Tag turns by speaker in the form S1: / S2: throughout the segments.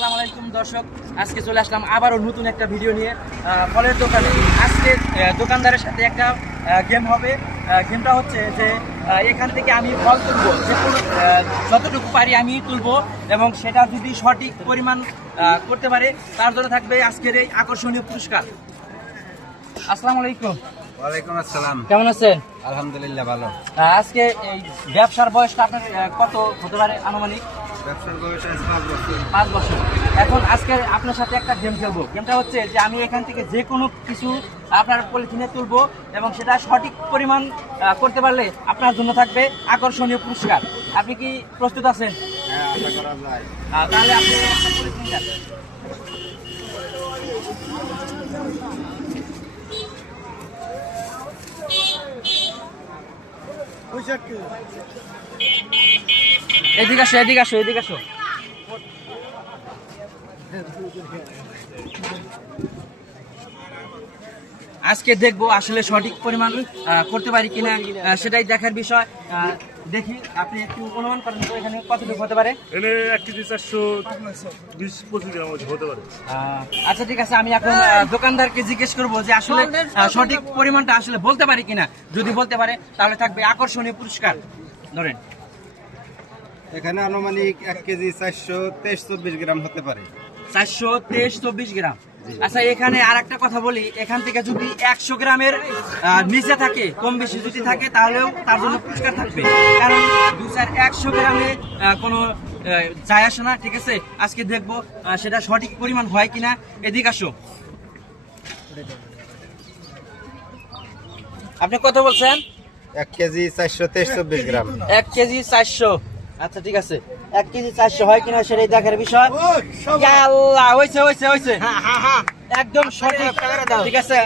S1: আসসালামু আলাইকুম দর্শক। আজকে চলে আসলাম আবারও নতুন একটা ভিডিও নিয়ে ফলের দোকানে। আজকে দোকানদারের সাথে একটা গেম হবে। গেমটা হচ্ছে যে এখান থেকে আমি ফল তুলবো। যতটুকু পারি আমি তুলবো এবং সেটা যদি সঠিক পরিমাণ করতে পারে তার জন্য থাকবে আজকের এই আকর্ষণীয় পুরস্কার। আসসালামু আলাইকুম।
S2: ওয়ালাইকুম আসসালাম।
S1: কেমন আছেন?
S2: আলহামদুলিল্লাহ ভালো।
S1: আজকে এই ব্যবসার বয়সটা আপনার কত হতে পারে আনুমানিক?
S2: পাঁচ বছর।
S1: এখন আজকে আপনার সাথে একটা গেম খেলব। গেমটা হচ্ছে যে আমি এখান থেকে যে কোনো কিছু আপনার পলিথিনে তুলবো এবং সেটা সঠিক পরিমাণ করতে পারলে আপনার জন্য থাকবে আকর্ষণীয় পুরস্কার। আপনি কি প্রস্তুত আছেন?
S2: হ্যাঁ
S1: তাহলে আপনি পলিথিন। এদিকে আসো এদিকে আসো এদিকে আসো। আজকে দেখব আসলে সঠিক পরিমাণ করতে পারি কিনা সেটাই দেখার বিষয়। দেখি আপনি একটু অনুমান করেন তো এখানে কতটুকু হতে পারে।
S3: এনে এক কেজি চারশো বিশ পঁচিশ গ্রাম হতে পারে।
S1: আচ্ছা ঠিক আছে আমি এখন দোকানদারকে জিজ্ঞেস করব যে আসলে সঠিক পরিমাণটা আসলে বলতে পারি কিনা। যদি বলতে পারে তাহলে থাকবে আকর্ষণীয় পুরস্কার। ধরেন।
S2: এখানে আনুমানিক এক কেজি চারশো তেইশ চব্বিশ গ্রাম হতে পারে।
S1: চারশো তেইশ চব্বিশ গ্রাম। আচ্ছা এখানে আর একটা কথা বলি এখান থেকে যদি একশো গ্রামের নিচে থাকে কম বেশি যদি থাকে তাহলেও তার জন্য পুরস্কার থাকবে। কারণ দু চার একশো গ্রামে কোনো যায় আসে না ঠিক আছে? আজকে দেখব সেটা সঠিক পরিমাণ হয় কিনা। এদিকে আসো। আপনি কত বলছেন?
S2: এক কেজি চারশো তেইশ চব্বিশ গ্রাম।
S1: এক কেজি চারশো। আচ্ছা ঠিক আছে। এক কেজি চারশো হয় কিনা সেটাই দেখার বিষয়। আল্লাহ হয়েছে হয়েছে হয়েছে একদম সঠিক। ঠিক আছে?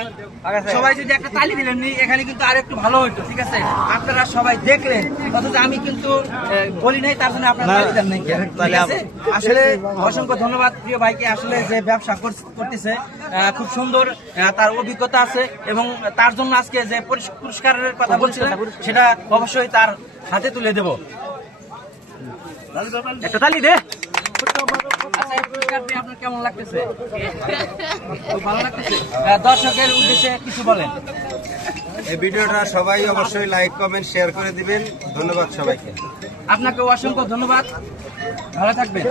S1: সবাই যদি একটা তালি দিলেন এখানে কিন্তু আর একটু ভালো হইতো ঠিক আছে? আপনারা সবাই দেখলেন অথচ আমি কিন্তু বলি নাই তার জন্য আপনারা তালি দেন নাই। আসলে অসংখ্য ধন্যবাদ প্রিয় ভাইকে। আসলে যে ব্যবসা করতেছে খুব সুন্দর তার অভিজ্ঞতা আছে এবং তার জন্য আজকে যে পুরস্কারের কথা বলছিলেন সেটা অবশ্যই তার হাতে তুলে দেব। একটা তালি দে। আচ্ছা, এই পুরস্কারটি আপনার কেমন লাগতেছে? ভালো লাগতেছে। দর্শকের উদ্দেশ্যে কিছু বলেন।
S2: এই ভিডিওটা সবাই অবশ্যই লাইক কমেন্ট শেয়ার করে দিবেন। ধন্যবাদ সবাইকে।
S1: আপনাকে অসংখ্য ধন্যবাদ। ভালো থাকবেন।